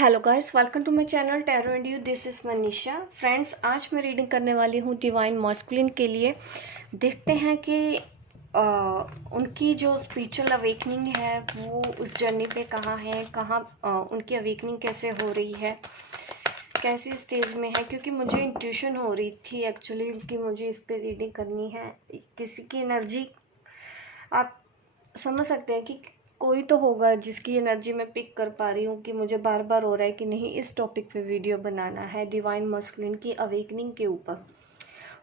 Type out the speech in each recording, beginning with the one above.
Hello guys, welcome to my channel tarot and you. This is Manisha. Friends, आज मैं reading करने वाली हूँ डिवाइन मस्कुलिन के लिए। देखते हैं कि उनकी जो स्पिरिचुअल अवेकनिंग है वो उस जर्नी पे कहाँ है, उनकी अवेकनिंग कैसे हो रही है, कैसी स्टेज में है। क्योंकि मुझे इंट्यूशन हो रही थी एक्चुअली कि मुझे इस पे रीडिंग करनी है। किसी की एनर्जी आप समझ सकते हैं कि कोई तो होगा जिसकी एनर्जी मैं पिक कर पा रही हूँ कि मुझे बार बार हो रहा है कि नहीं, इस टॉपिक पे वीडियो बनाना है डिवाइन मस्कुलिन की अवेकनिंग के ऊपर।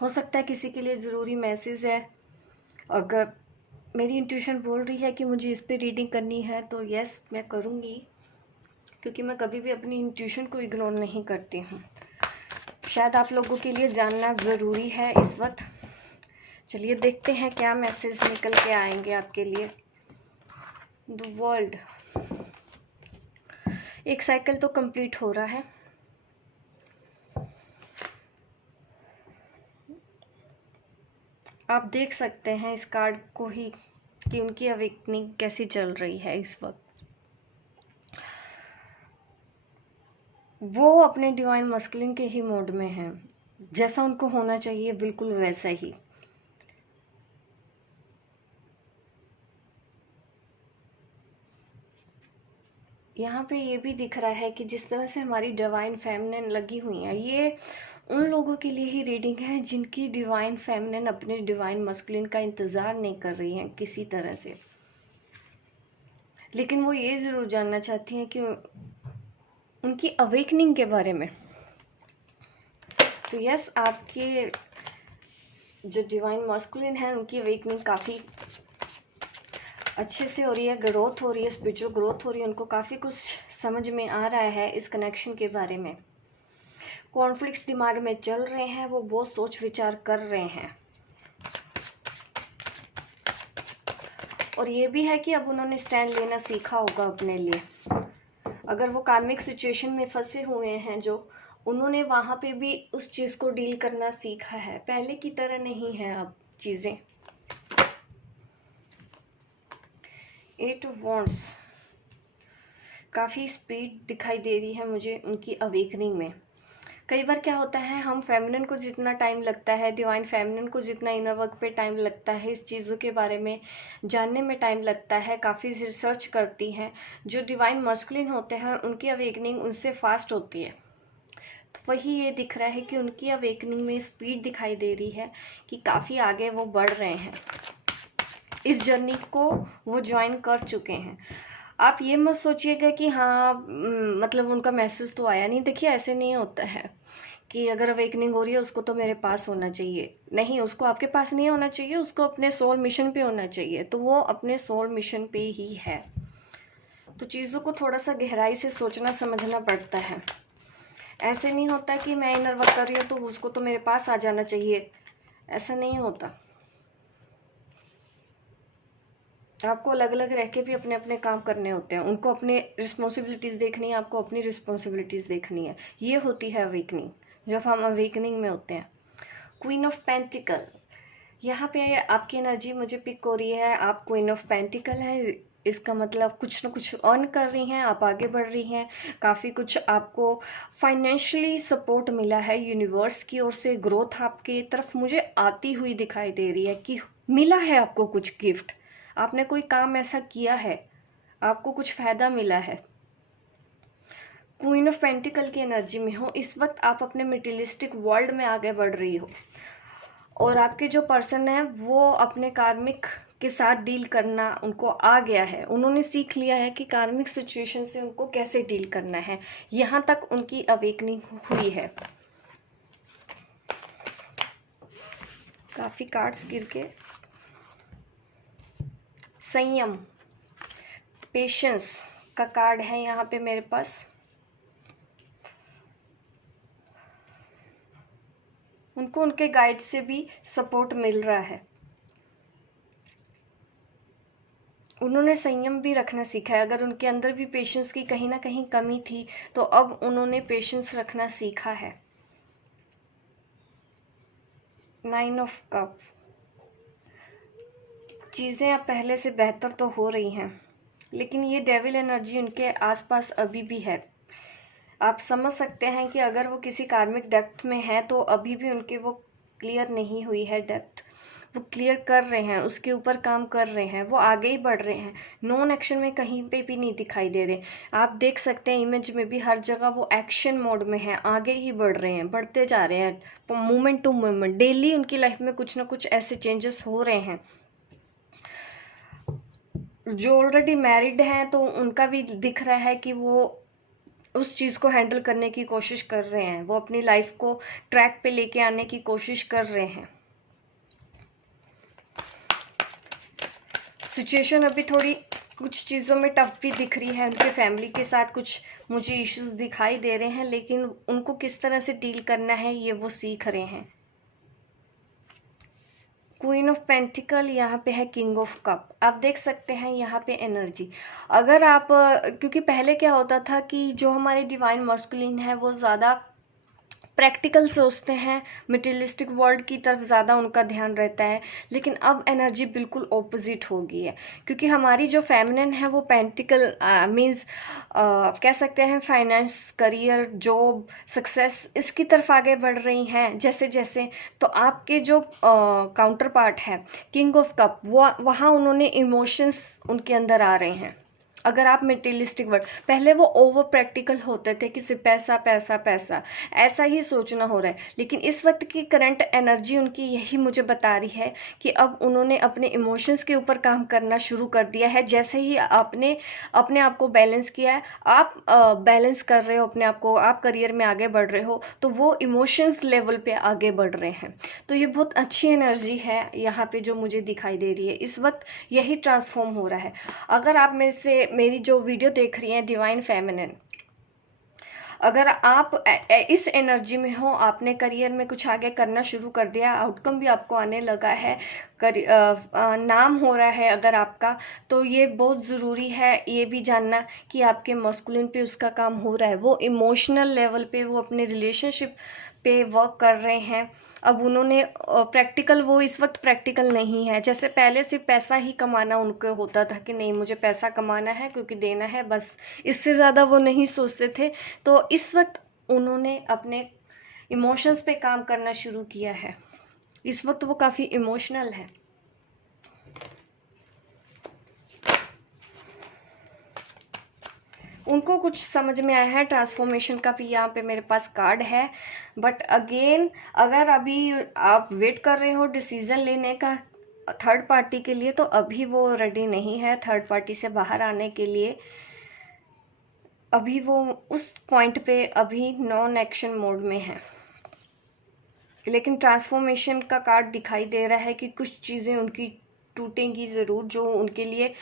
हो सकता है किसी के लिए ज़रूरी मैसेज है। अगर मेरी इंट्यूशन बोल रही है कि मुझे इस पे रीडिंग करनी है तो यस, मैं करूँगी, क्योंकि मैं कभी भी अपनी इंट्यूशन को इग्नोर नहीं करती हूँ। शायद आप लोगों के लिए जानना ज़रूरी है इस वक्त। चलिए देखते हैं क्या मैसेज निकल के आएंगे आपके लिए। द वर्ल्ड, एक साइकिल तो कंप्लीट हो रहा है। आप देख सकते हैं इस कार्ड को ही कि उनकी अवेकनिंग कैसी चल रही है इस वक्त। वो अपने डिवाइन मस्कुलिन के ही मोड में हैं, जैसा उनको होना चाहिए बिल्कुल वैसा ही। यहाँ पे ये भी दिख रहा है कि जिस तरह से हमारी डिवाइन फेमिनिन लगी हुई है, ये उन लोगों के लिए ही रीडिंग है जिनकी डिवाइन फेमिनिन अपने डिवाइन मस्कुलिन का इंतज़ार नहीं कर रही हैं किसी तरह से, लेकिन वो ये ज़रूर जानना चाहती हैं कि उनकी अवेकनिंग के बारे में। तो यस, आपके जो डिवाइन मस्कुलिन है उनकी अवेकनिंग काफ़ी अच्छे से हो रही है, ग्रोथ हो रही है, स्पिरिचुअल ग्रोथ हो रही है। उनको काफ़ी कुछ समझ में आ रहा है इस कनेक्शन के बारे में। कॉन्फ्लिक्ट्स दिमाग में चल रहे हैं, वो बहुत सोच विचार कर रहे हैं। और ये भी है कि अब उन्होंने स्टैंड लेना सीखा होगा अपने लिए। अगर वो कार्मिक सिचुएशन में फंसे हुए हैं जो, उन्होंने वहाँ पे भी उस चीज़ को डील करना सीखा है। पहले की तरह नहीं है अब चीज़ें। 8 ऑफ वॉन्ड्स, काफ़ी स्पीड दिखाई दे रही है मुझे उनकी अवेकनिंग में। कई बार क्या होता है, हम फेमिनिन को जितना टाइम लगता है, डिवाइन फेमिनिन को जितना इनर वर्क पे टाइम लगता है, इस चीज़ों के बारे में जानने में टाइम लगता है, काफ़ी रिसर्च करती हैं। जो डिवाइन मस्कुलिन होते हैं उनकी अवेकनिंग उनसे फास्ट होती है। तो वही ये दिख रहा है कि उनकी अवेकनिंग में स्पीड दिखाई दे रही है कि काफ़ी आगे वो बढ़ रहे हैं, इस जर्नी को वो ज्वाइन कर चुके हैं। आप ये मत सोचिएगा कि हाँ मतलब उनका मैसेज तो आया नहीं। देखिए, ऐसे नहीं होता है कि अगर अवेकनिंग हो रही है उसको तो मेरे पास होना चाहिए। नहीं, उसको आपके पास नहीं होना चाहिए, उसको अपने सोल मिशन पे होना चाहिए। तो वो अपने सोल मिशन पे ही है। तो चीज़ों को थोड़ा सा गहराई से सोचना समझना पड़ता है। ऐसे नहीं होता कि मैं इनर वर्क कर रही हूँ तो उसको तो मेरे पास आ जाना चाहिए, ऐसा नहीं होता। आपको अलग अलग रह के भी अपने अपने काम करने होते हैं। उनको अपने रिस्पॉन्सिबिलिटीज़ देखनी है, आपको अपनी रिस्पॉन्सिबिलिटीज़ देखनी है। ये होती है अवेकनिंग, जब हम अवेकनिंग में होते हैं। क्वीन ऑफ पेंटिकल, यहाँ पे आपकी एनर्जी मुझे पिक हो रही है। आप क्वीन ऑफ पेंटिकल है, इसका मतलब कुछ ना कुछ अर्न कर रही हैं, आप आगे बढ़ रही हैं। काफ़ी कुछ आपको फाइनेंशियली सपोर्ट मिला है यूनिवर्स की ओर से। ग्रोथ आपके तरफ मुझे आती हुई दिखाई दे रही है कि मिला है आपको कुछ गिफ्ट। आपने कोई काम ऐसा किया है, आपको कुछ फ़ायदा मिला है। क्वीन ऑफ पेंटिकल की एनर्जी में हो इस वक्त। आप अपने मटेरियलिस्टिक वर्ल्ड में आगे बढ़ रही हो, और आपके जो पर्सन है वो अपने कार्मिक के साथ डील करना उनको आ गया है। उन्होंने सीख लिया है कि कार्मिक सिचुएशन से उनको कैसे डील करना है। यहाँ तक उनकी अवेकनिंग हुई है। काफ़ी कार्ड्स गिर के, संयम, पेशेंस का कार्ड है यहाँ पे मेरे पास। उनको उनके गाइड से भी सपोर्ट मिल रहा है। उन्होंने संयम भी रखना सीखा है। अगर उनके अंदर भी पेशेंस की कहीं ना कहीं कमी थी तो अब उन्होंने पेशेंस रखना सीखा है। 9 ऑफ कप, चीज़ें अब पहले से बेहतर तो हो रही हैं, लेकिन ये डेविल एनर्जी उनके आसपास अभी भी है। आप समझ सकते हैं कि अगर वो किसी कार्मिक डेप्थ में है तो अभी भी उनकी वो क्लियर नहीं हुई है डेप्थ, वो क्लियर कर रहे हैं, उसके ऊपर काम कर रहे हैं, वो आगे ही बढ़ रहे हैं, नॉन एक्शन में कहीं पे भी नहीं दिखाई दे रहे। आप देख सकते हैं इमेज में भी हर जगह वो एक्शन मोड में है, आगे ही बढ़ रहे हैं, बढ़ते जा रहे हैं, मोमेंट टू मोमेंट डेली उनकी लाइफ में कुछ ना कुछ ऐसे चेंजेस हो रहे हैं। जो ऑलरेडी मैरिड हैं तो उनका भी दिख रहा है कि वो उस चीज़ को हैंडल करने की कोशिश कर रहे हैं, वो अपनी लाइफ को ट्रैक पे लेके आने की कोशिश कर रहे हैं। सिचुएशन अभी थोड़ी कुछ चीज़ों में टफ भी दिख रही है, उनके फैमिली के साथ कुछ मुझे इश्यूज दिखाई दे रहे हैं, लेकिन उनको किस तरह से डील करना है ये वो सीख रहे हैं। क्वीन ऑफ पेंटिकल यहाँ पे है, किंग ऑफ कप। आप देख सकते हैं यहाँ पे एनर्जी, अगर आप क्योंकि पहले क्या होता था कि जो हमारे डिवाइन मस्कुलिन है वो ज़्यादा प्रैक्टिकल सोचते हैं, मटेरियलिस्टिक वर्ल्ड की तरफ ज़्यादा उनका ध्यान रहता है, लेकिन अब एनर्जी बिल्कुल ऑपोजिट हो गई है, क्योंकि हमारी जो फेमिनिन है वो पेंटिकल मीन्स कह सकते हैं फाइनेंस, करियर, जॉब, सक्सेस, इसकी तरफ आगे बढ़ रही हैं जैसे जैसे। तो आपके जो काउंटर पार्ट है किंग ऑफ कप, वो वहाँ उन्होंने इमोशंस उनके अंदर आ रहे हैं। अगर आप मटेरियलिस्टिक वर्ड, पहले वो ओवर प्रैक्टिकल होते थे कि सिर्फ पैसा पैसा पैसा ऐसा ही सोचना हो रहा है, लेकिन इस वक्त की करंट एनर्जी उनकी यही मुझे बता रही है कि अब उन्होंने अपने इमोशंस के ऊपर काम करना शुरू कर दिया है। जैसे ही आपने अपने आप को बैलेंस किया है, आप बैलेंस कर रहे हो अपने आप को, आप करियर में आगे बढ़ रहे हो, तो वो इमोशंस लेवल पे आगे बढ़ रहे हैं। तो ये बहुत अच्छी एनर्जी है यहाँ पे जो मुझे दिखाई दे रही है, इस वक्त यही ट्रांसफॉर्म हो रहा है। अगर आप में से मेरी जो वीडियो देख रही हैं डिवाइन फेमिनिन, अगर आप इस एनर्जी में हो, आपने करियर में कुछ आगे करना शुरू कर दिया, आउटकम भी आपको आने लगा है, नाम हो रहा है अगर आपका, तो ये बहुत ज़रूरी है ये भी जानना कि आपके मस्कुलिन पे उसका काम हो रहा है। वो इमोशनल लेवल पे वो अपने रिलेशनशिप पे वर्क कर रहे हैं। अब उन्होंने प्रैक्टिकल, वो इस वक्त प्रैक्टिकल नहीं है, जैसे पहले सिर्फ पैसा ही कमाना उनको होता था कि नहीं मुझे पैसा कमाना है क्योंकि देना है, बस इससे ज़्यादा वो नहीं सोचते थे। तो इस वक्त उन्होंने अपने इमोशंस पे काम करना शुरू किया है, इस वक्त वो काफ़ी इमोशनल है। उनको कुछ समझ में आया है, ट्रांसफॉर्मेशन का भी यहाँ पे मेरे पास कार्ड है। बट अगेन, अगर अभी आप वेट कर रहे हो डिसीजन लेने का थर्ड पार्टी के लिए, तो अभी वो रेडी नहीं है थर्ड पार्टी से बाहर आने के लिए। अभी वो उस पॉइंट पे अभी नॉन एक्शन मोड में है, लेकिन ट्रांसफॉर्मेशन का कार्ड दिखाई दे रहा है कि कुछ चीज़ें उनकी टूटेंगी ज़रूर, जो उनके लिए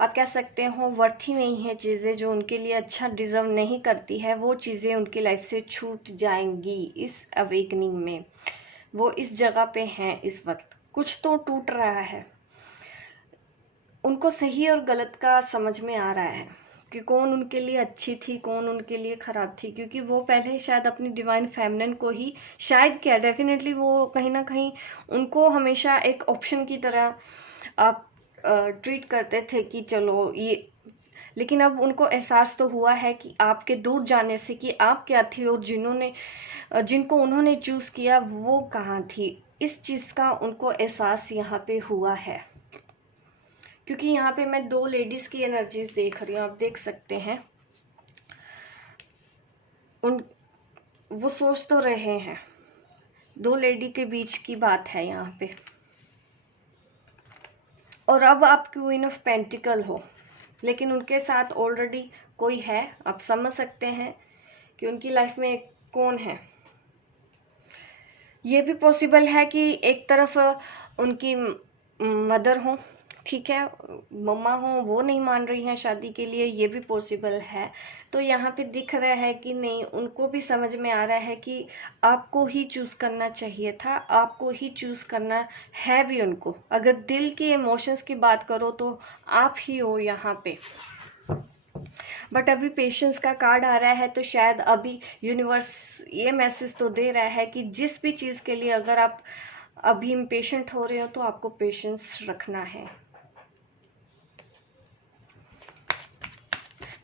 आप कह सकते हो वर्थ ही नहीं है, चीज़ें जो उनके लिए अच्छा डिज़र्व नहीं करती है, वो चीज़ें उनकी लाइफ से छूट जाएंगी इस अवेकनिंग में। वो इस जगह पे हैं इस वक्त, कुछ तो टूट रहा है, उनको सही और गलत का समझ में आ रहा है कि कौन उनके लिए अच्छी थी, कौन उनके लिए ख़राब थी, क्योंकि वो पहले शायद अपनी डिवाइन फेमिनिन को ही शायद क्या डेफिनेटली वो कहीं ना कहीं उनको हमेशा एक ऑप्शन की तरह आप ट्रीट करते थे कि चलो ये, लेकिन अब उनको एहसास तो हुआ है कि आपके दूर जाने से कि आप क्या थी और जिनको उन्होंने चूज़ किया वो कहाँ थी, इस चीज़ का उनको एहसास यहाँ पे हुआ है। क्योंकि यहाँ पे मैं दो लेडीज़ की एनर्जीज देख रही हूँ, आप देख सकते हैं वो सोच तो रहे हैं, दो लेडी के बीच की बात है यहाँ पे। और अब आप क्वीन ऑफ पेंटिकल हो, लेकिन उनके साथ ऑलरेडी कोई है, आप समझ सकते हैं कि उनकी लाइफ में कौन है। ये भी पॉसिबल है कि एक तरफ उनकी मदर हो, ठीक है, मम्मा हो, वो नहीं मान रही हैं शादी के लिए, ये भी पॉसिबल है। तो यहाँ पे दिख रहा है कि नहीं, उनको भी समझ में आ रहा है कि आपको ही चूज़ करना चाहिए था, आपको ही चूज़ करना है भी उनको। अगर दिल की इमोशंस की बात करो तो आप ही हो यहाँ पे। बट अभी पेशेंस का कार्ड आ रहा है, तो शायद अभी यूनिवर्स ये मैसेज तो दे रहा है कि जिस भी चीज़ के लिए अगर आप अभी इम्पेशेंट हो रहे हो तो आपको पेशेंस रखना है।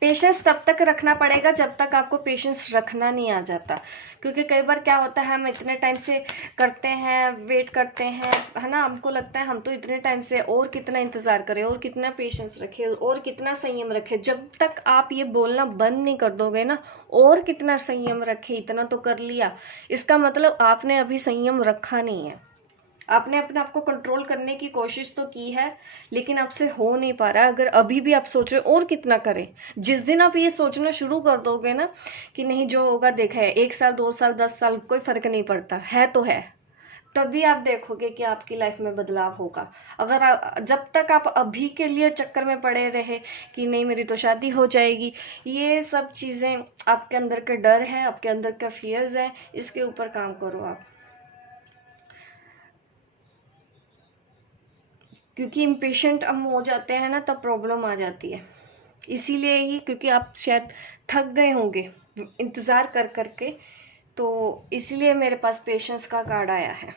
पेशेंस तब तक रखना पड़ेगा जब तक आपको पेशेंस रखना नहीं आ जाता। क्योंकि कई बार क्या होता है, हम इतने टाइम से करते हैं, वेट करते हैं, है ना, हमको लगता है हम तो इतने टाइम से, और कितना इंतज़ार करें, और कितना पेशेंस रखें, और कितना संयम रखें। जब तक आप ये बोलना बंद नहीं कर दोगे ना, और कितना संयम रखें, इतना तो कर लिया, इसका मतलब आपने अभी संयम रखा नहीं है। आपने अपने आप को कंट्रोल करने की कोशिश तो की है, लेकिन आपसे हो नहीं पा रहा। अगर अभी भी आप सोच रहे हो और कितना करें, जिस दिन आप ये सोचना शुरू कर दोगे ना कि नहीं जो होगा देखा है, 1 साल 2 साल 10 साल कोई फर्क नहीं पड़ता है तो है, तभी आप देखोगे कि आपकी लाइफ में बदलाव होगा। अगर जब तक आप अभी के लिए चक्कर में पड़े रहे कि नहीं मेरी तो शादी हो जाएगी, ये सब चीज़ें आपके अंदर का डर है, आपके अंदर का फियर्स है, इसके ऊपर काम करो आप। क्योंकि इम्पेशेंट हम हो जाते हैं ना, तब प्रॉब्लम आ जाती है। इसीलिए ही, क्योंकि आप शायद थक गए होंगे इंतज़ार कर करके, तो इसीलिए मेरे पास पेशेंस का कार्ड आया है।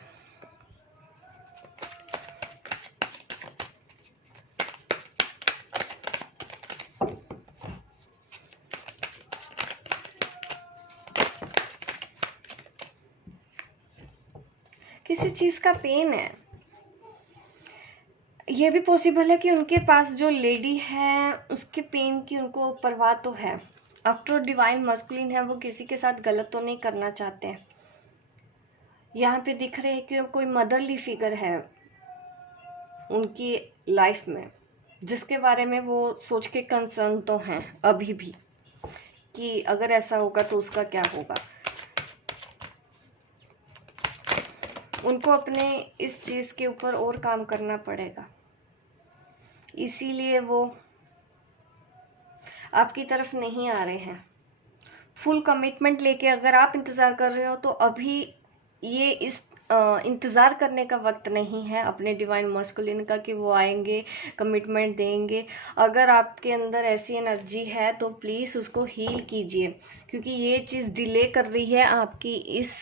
किसी चीज़ का पेन है, ये भी पॉसिबल है कि उनके पास जो लेडी है उसके पेन की उनको परवाह तो है। आफ्टर डिवाइन मस्कुलिन है, वो किसी के साथ गलत तो नहीं करना चाहते हैं। यहाँ पे दिख रहे हैं कि कोई मदरली फिगर है उनकी लाइफ में, जिसके बारे में वो सोच के कंसर्न तो हैं अभी भी कि अगर ऐसा होगा तो उसका क्या होगा। उनको अपने इस चीज़ के ऊपर और काम करना पड़ेगा, इसीलिए वो आपकी तरफ नहीं आ रहे हैं। फुल कमिटमेंट लेके अगर आप इंतज़ार कर रहे हो तो अभी ये इस इंतज़ार करने का वक्त नहीं है अपने डिवाइन मस्कुलिन का कि वो आएंगे, कमिटमेंट देंगे। अगर आपके अंदर ऐसी एनर्जी है तो प्लीज़ उसको हील कीजिए, क्योंकि ये चीज़ डिले कर रही है आपकी इस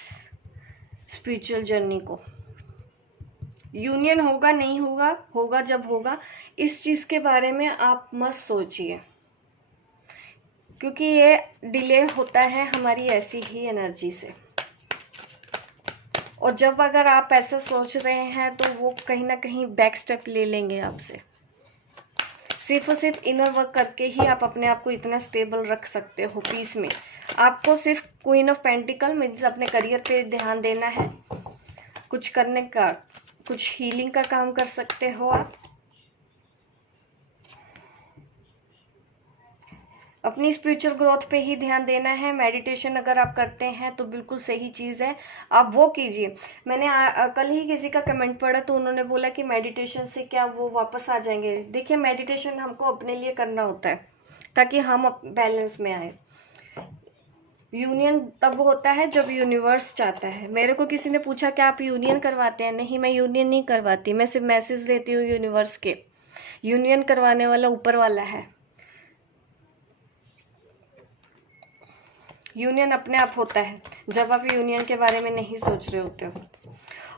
स्पिरिचुअल जर्नी को। यूनियन होगा नहीं होगा, होगा जब होगा, इस चीज़ के बारे में आप मत सोचिए, क्योंकि ये डिले होता है हमारी ऐसी ही एनर्जी से। और जब अगर आप ऐसा सोच रहे हैं तो वो कहीं ना कहीं बैक स्टेप ले लेंगे आपसे। सिर्फ और सिर्फ इनर वर्क करके ही आप अपने आप को इतना स्टेबल रख सकते हो पीस में। आपको सिर्फ क्वीन ऑफ पेंटिकल मीन्स अपने करियर पे ध्यान देना है, कुछ करने का, कुछ हीलिंग का काम कर सकते हो आप। अपनी स्पिरिचुअल ग्रोथ पे ही ध्यान देना है। मेडिटेशन अगर आप करते हैं तो बिल्कुल सही चीज़ है, आप वो कीजिए। मैंने कल ही किसी का कमेंट पढ़ा तो उन्होंने बोला कि मेडिटेशन से क्या वो वापस आ जाएंगे। देखिए, मेडिटेशन हमको अपने लिए करना होता है ताकि हम बैलेंस में आए। यूनियन तब होता है जब यूनिवर्स चाहता है। मेरे को किसी ने पूछा कि आप यूनियन करवाते हैं? नहीं, मैं यूनियन नहीं करवाती, मैं सिर्फ मैसेज देती हूँ यूनिवर्स के। यूनियन करवाने वाला ऊपर वाला है। यूनियन अपने आप होता है जब आप यूनियन के बारे में नहीं सोच रहे होते हो।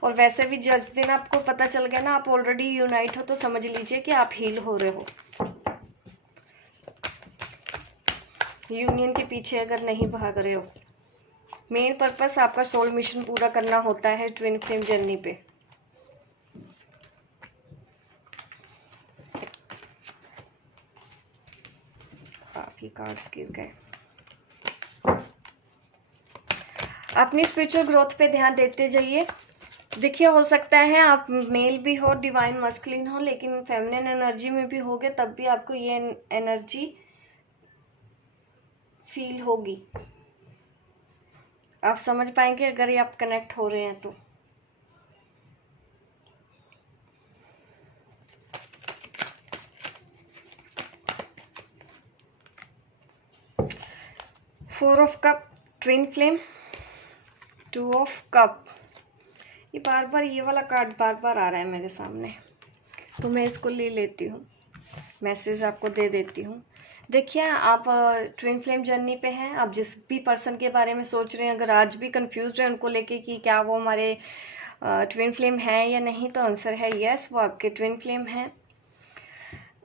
और वैसे भी जिस दिन आपको पता चल गया ना आप ऑलरेडी यूनाइट हो, तो समझ लीजिए कि आप हील हो रहे हो। यूनियन के पीछे अगर नहीं भाग रहे हो, मेन पर्पस आपका सोल मिशन पूरा करना होता है ट्विन फ्लेम जर्नी पे। काफी कार्ड्स गिर गए। अपनी स्पिरिचुअल ग्रोथ पे ध्यान देते जाइए। देखिए, हो सकता है आप मेल भी हो, डिवाइन मस्कुलिन हो, लेकिन फेमिनिन एनर्जी में भी होगे, तब भी आपको ये एनर्जी फील होगी। आप समझ पाएंगे अगर ये आप कनेक्ट हो रहे हैं तो। Four of cup, twin flame, two of cup. ये बार बार ये वाला कार्ड बार बार आ रहा है मेरे सामने, तो मैं इसको ले लेती हूँ, मैसेज आपको दे देती हूँ। देखिए, आप ट्विन फ्लेम जर्नी पे हैं। आप जिस भी पर्सन के बारे में सोच रहे हैं, अगर आज भी कंफ्यूज है उनको लेके कि क्या वो हमारे ट्विन फ्लेम हैं या नहीं, तो आंसर है यस, वो आपके ट्विन फ्लेम हैं।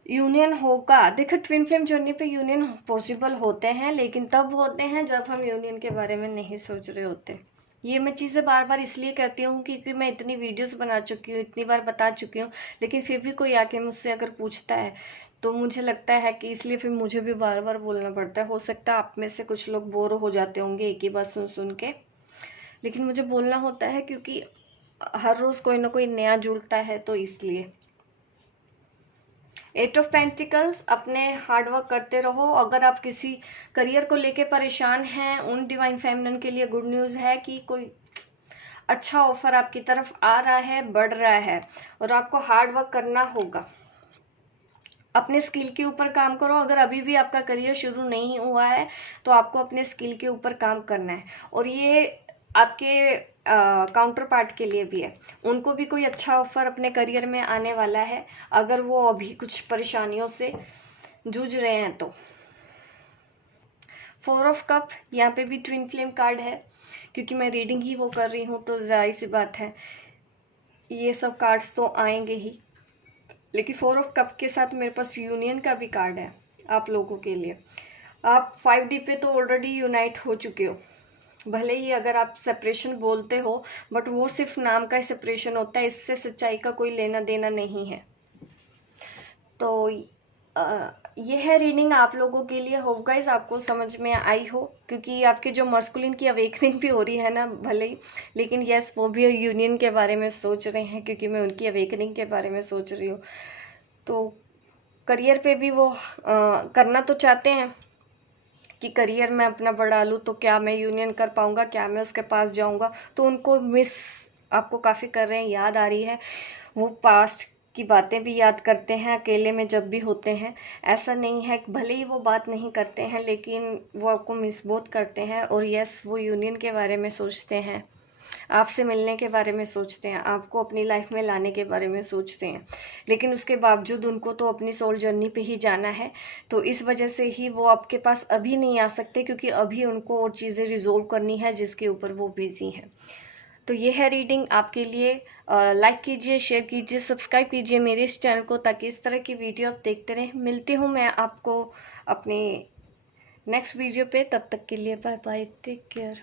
यूनियन होगा। देखो ट्विन फ्लेम जर्नी पे यूनियन पॉसिबल होते हैं, लेकिन तब होते हैं जब हम यूनियन के बारे में नहीं सोच रहे होते। ये मैं चीज़ें बार बार इसलिए कहती हूँ क्योंकि मैं इतनी वीडियोस बना चुकी हूँ, इतनी बार बता चुकी हूँ, लेकिन फिर भी कोई आके मुझसे अगर पूछता है तो मुझे लगता है कि इसलिए फिर मुझे भी बार बार बोलना पड़ता है। हो सकता है आप में से कुछ लोग बोर हो जाते होंगे एक ही बात सुन सुन के, लेकिन मुझे बोलना होता है क्योंकि हर रोज़ कोई ना कोई नया जुड़ता है, तो इसलिए। 8 ऑफ पेंटिकल्स, अपने हार्डवर्क करते रहो। अगर आप किसी करियर को लेके परेशान हैं, उन डिवाइन फेमिनिन के लिए गुड न्यूज़ है कि कोई अच्छा ऑफर आपकी तरफ आ रहा है, बढ़ रहा है, और आपको हार्ड वर्क करना होगा। अपने स्किल के ऊपर काम करो। अगर अभी भी आपका करियर शुरू नहीं हुआ है तो आपको अपने स्किल के ऊपर काम करना है, और ये आपके काउंटर पार्ट के लिए भी है। उनको भी कोई अच्छा ऑफर अपने करियर में आने वाला है, अगर वो अभी कुछ परेशानियों से जूझ रहे हैं तो। 4 ऑफ कप, यहाँ पे भी ट्विन फ्लेम कार्ड है, क्योंकि मैं रीडिंग ही वो कर रही हूँ तो जाहिर सी बात है ये सब कार्ड्स तो आएंगे ही। लेकिन 4 ऑफ कप के साथ मेरे पास यूनियन का भी कार्ड है आप लोगों के लिए। आप 5D पे तो ऑलरेडी यूनाइट हो चुके हो। भले ही अगर आप सेपरेशन बोलते हो, बट वो सिर्फ नाम का सेपरेशन होता है, इससे सच्चाई का कोई लेना देना नहीं है। तो ये है रीडिंग आप लोगों के लिए। होप गाइस आपको समझ में आई हो, क्योंकि आपके जो मस्कुलिन की अवेकनिंग भी हो रही है ना भले ही, लेकिन यस वो भी यूनियन के बारे में सोच रहे हैं, क्योंकि मैं उनकी अवेकनिंग के बारे में सोच रही हूँ। तो करियर पे भी वो करना तो चाहते हैं कि करियर में अपना बढ़ा लूँ, तो क्या मैं यूनियन कर पाऊँगा, क्या मैं उसके पास जाऊँगा। तो उनको मिस आपको काफ़ी कर रहे हैं, याद आ रही है, वो पास्ट की बातें भी याद करते हैं अकेले में जब भी होते हैं। ऐसा नहीं है, भले ही वो बात नहीं करते हैं लेकिन वो आपको मिस बहुत करते हैं। और यस वो यूनियन के बारे में सोचते हैं, आपसे मिलने के बारे में सोचते हैं, आपको अपनी लाइफ में लाने के बारे में सोचते हैं, लेकिन उसके बावजूद उनको तो अपनी सोल जर्नी पे ही जाना है। तो इस वजह से ही वो आपके पास अभी नहीं आ सकते, क्योंकि अभी उनको और चीज़ें रिजोल्व करनी है जिसके ऊपर वो बिजी हैं। तो ये है रीडिंग आपके लिए। लाइक कीजिए, शेयर कीजिए, सब्सक्राइब कीजिए मेरे इस चैनल को, ताकि इस तरह की वीडियो आप देखते रहें। मिलती हूँ मैं आपको अपने नेक्स्ट वीडियो पे, तब तक के लिए बाय बाय, टेक केयर।